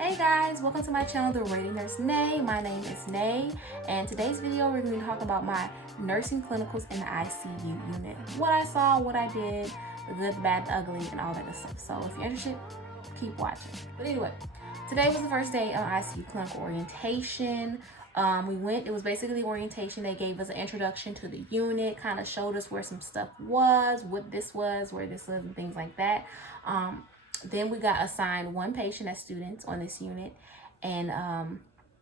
Hey guys, welcome to my channel, The Rating Nurse Nay. My name is Nay, and today's video we're going to be talking about my nursing clinicals in the ICU unit. What I saw, what I did, the good, the bad, the ugly, and all that good stuff. So if you're interested, keep watching. But anyway, today was the first day of ICU clinical orientation. It was basically orientation. They gave us an introduction to the unit, kind of showed us where some stuff was, what this was, where this was, and things like that. Then we got assigned one patient as students on this unit, and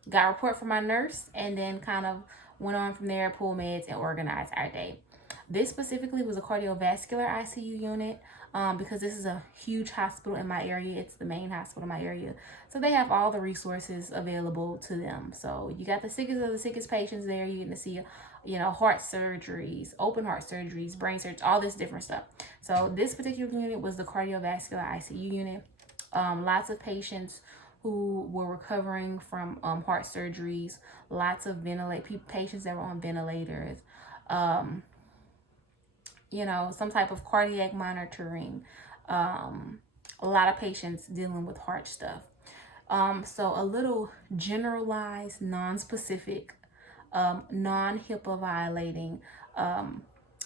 got a report from my nurse, and then kind of went on from there, pulled meds, and organized our day. This specifically was a cardiovascular ICU unit because this is a huge hospital in my area. It's the main hospital in my area. So they have all the resources available to them. So you got the sickest of the sickest patients there. You're going to see, heart surgeries, open heart surgeries, brain surgery, all this different stuff. So this particular unit was the cardiovascular ICU unit. Lots of patients who were recovering from heart surgeries, lots of patients that were on ventilators, some type of cardiac monitoring, a lot of patients dealing with heart stuff. So a little generalized, non-specific, non-HIPAA violating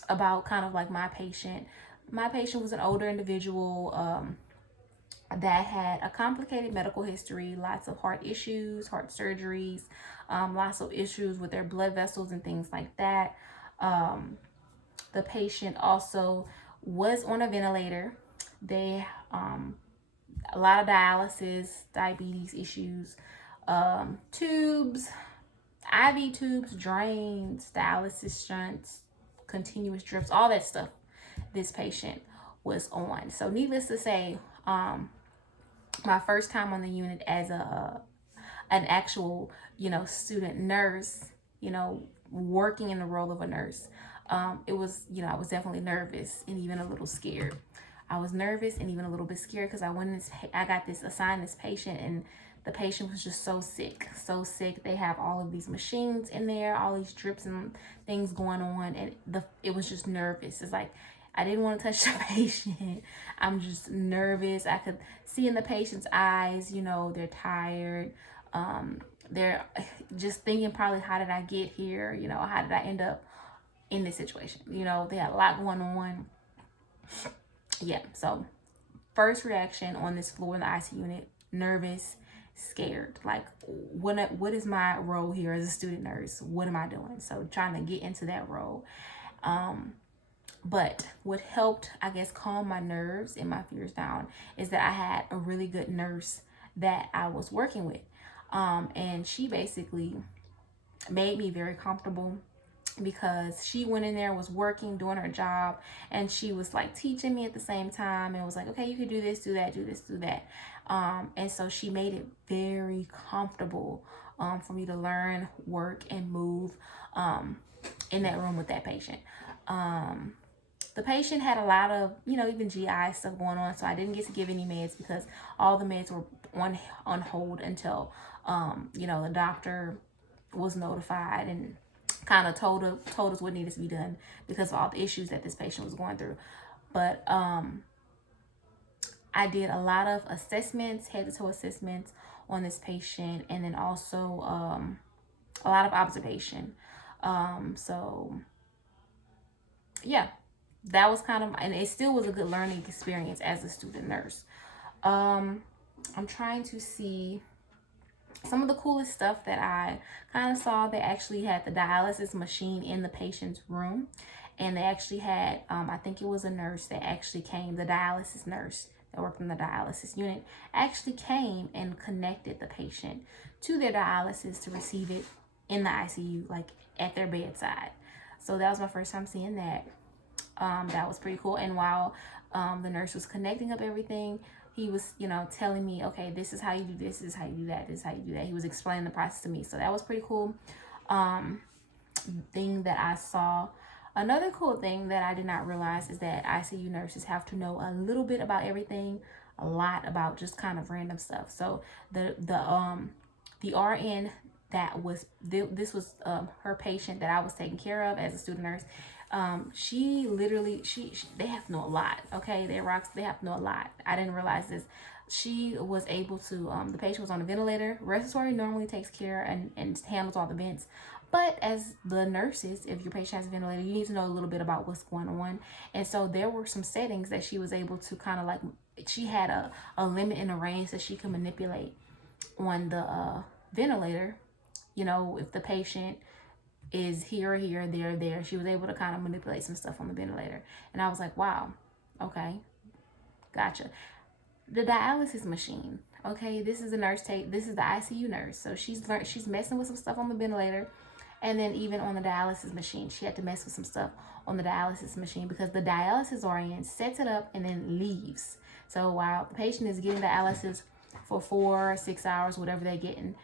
about kind of like my patient. My patient was an older individual that had a complicated medical history, lots of heart issues, heart surgeries, lots of issues with their blood vessels and things like that. The patient also was on a ventilator. They a lot of dialysis, diabetes issues, tubes, IV tubes, drains, dialysis shunts, continuous drips, all that stuff this patient was on. So needless to say, my first time on the unit as an actual, student nurse, working in the role of a nurse, it was, I was definitely nervous and even a little scared. I was nervous and even a little bit scared because I got assigned this patient, and the patient was just so sick. They have all of these machines in there, all these drips and things going on, and it was just nervous. It's like I didn't want to touch the patient. I'm just nervous. I could see in the patient's eyes, they're tired. They're just thinking probably, how did I get here? How did I end up in this situation? They had a lot going on. Yeah, so first reaction on this floor in the ICU unit, nervous, scared. Like, what is my role here as a student nurse? What am I doing? So trying to get into that role. But what helped, I guess, calm my nerves and my fears down is that I had a really good nurse that I was working with. And she basically made me very comfortable because she went in there, was working, doing her job, and she was like teaching me at the same time, and was like, okay, you can do this, do that, do this, do that. And so she made it very comfortable for me to learn, work, and move in that room with that patient. The patient had a lot of, even GI stuff going on, so I didn't get to give any meds because all the meds were on hold until, the doctor was notified and kind of told us what needed to be done because of all the issues that this patient was going through. But I did a lot of assessments, head-to-toe assessments on this patient, and then also a lot of observation. So yeah, that was and it still was a good learning experience as a student nurse. I'm trying to see some of the coolest stuff that I kind of saw. They actually had the dialysis machine in the patient's room, and they actually had, I think it was a nurse that actually came, the dialysis nurse that worked in the dialysis unit, actually came and connected the patient to their dialysis to receive it in the ICU, like at their bedside. So that was my first time seeing that. That was pretty cool. And while the nurse was connecting up everything, he was, telling me, okay, this is how you do this is how you do that, this is how you do that. He was explaining the process to me. So that was pretty cool. Thing that I saw. Another cool thing that I did not realize is that ICU nurses have to know a little bit about everything, a lot about just kind of random stuff. So the RN that was, this was her patient that I was taking care of as a student nurse. She literally, they have to know a lot. Okay, they have to know a lot. I didn't realize this. she was able to, the patient was on a ventilator. Respiratory normally takes care and handles all the vents. But as the nurses, if your patient has a ventilator, you need to know a little bit about what's going on. And so there were some settings that she was able to kind of like, she had a limit and a range that she could manipulate on the ventilator. You know, if the patient is here, here, there, there, she was able to kind of manipulate some stuff on the ventilator. And I was like, wow, okay, gotcha. The dialysis machine, okay, this is a nurse this is the ICU nurse. So she's messing with some stuff on the ventilator. And then even on the dialysis machine, she had to mess with some stuff on the dialysis machine because the dialysis RN sets it up and then leaves. So while the patient is getting dialysis for 4 or 6 hours, whatever they're getting,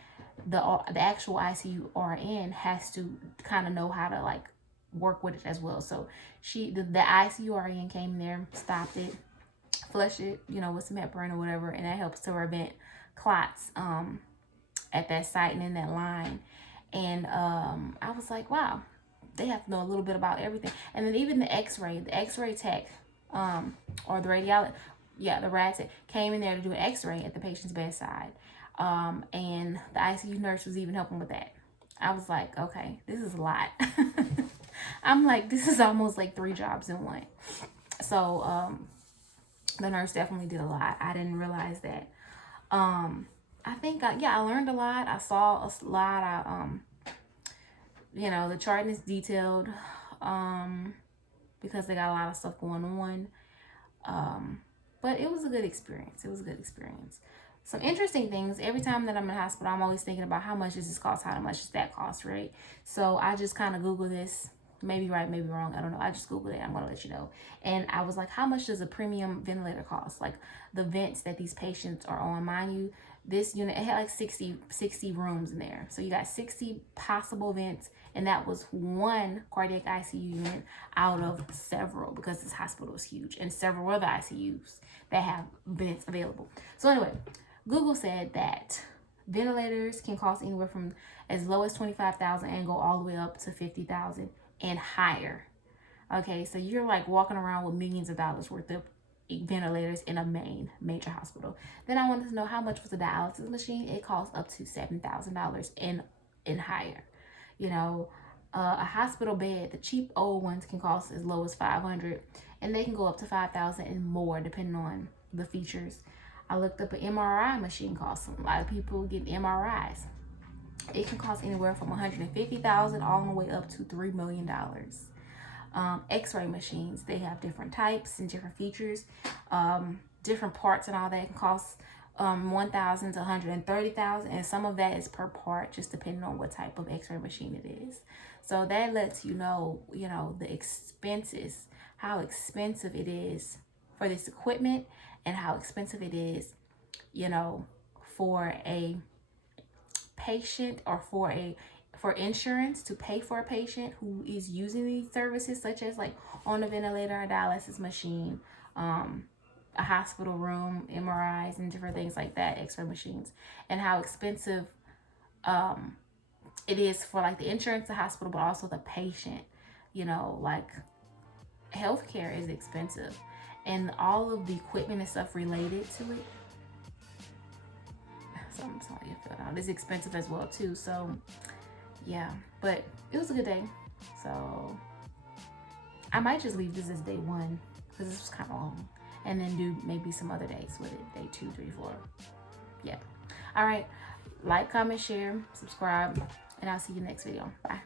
the actual ICU RN has to kind of know how to like work with it as well. So the ICU RN came there, stopped it, flushed it, you know, with some heparin or whatever, and that helps to prevent clots at that site and in that line. And I was like, wow, they have to know a little bit about everything. And then even the X-ray tech, or the radiologist, the rad tech came in there to do an X-ray at the patient's bedside. And the ICU nurse was even helping with that. I was like, okay, this is a lot. I'm like, this is almost like 3 jobs in one. So the nurse definitely did a lot. I didn't realize that. I think, I learned a lot. I saw a lot. You know, the charting is detailed because they got a lot of stuff going on. But it was a good experience. Some interesting things. Every time that I'm in the hospital, I'm always thinking about how much does this cost? How much does that cost, right? So I just kind of Google this. Maybe right, maybe wrong. I don't know. I just Googled it. I'm going to let you know. And I was like, how much does a premium ventilator cost? Like the vents that these patients are on. Mind you, this unit, it had like 60 rooms in there. So you got 60 possible vents. And that was one cardiac ICU unit out of several, because this hospital is huge, and several other ICUs that have vents available. So anyway, Google said that ventilators can cost anywhere from as low as $25,000 and go all the way up to $50,000 and higher. Okay, so you're like walking around with millions of dollars worth of ventilators in a major hospital. Then I wanted to know how much was a dialysis machine. It costs up to $7,000 and higher. You know, a hospital bed, the cheap old ones can cost as low as $500, and they can go up to $5,000 and more depending on the features. I looked up an MRI machine cost. A lot of people get MRIs. It can cost anywhere from $150,000 all the way up to $3 million. X-ray machines, they have different types and different features, different parts and all that can cost $1,000 to $130,000, and some of that is per part, just depending on what type of X-ray machine it is. So that lets you know, the expenses, how expensive it is for this equipment, and how expensive it is, for a patient or for insurance to pay for a patient who is using these services, such as like on a ventilator, a dialysis machine, a hospital room, MRIs, and different things like that, X-ray machines, and how expensive it is for like the insurance, the hospital, but also the patient. Like healthcare is expensive, and all of the equipment and stuff related to it. It's expensive as well too. So yeah, but it was a good day. So I might just leave this as day 1 because this was kind of long, and then do maybe some other days with it, day 2, 3, 4. Yeah. All right. Like, comment, share, subscribe, and I'll see you next video. Bye.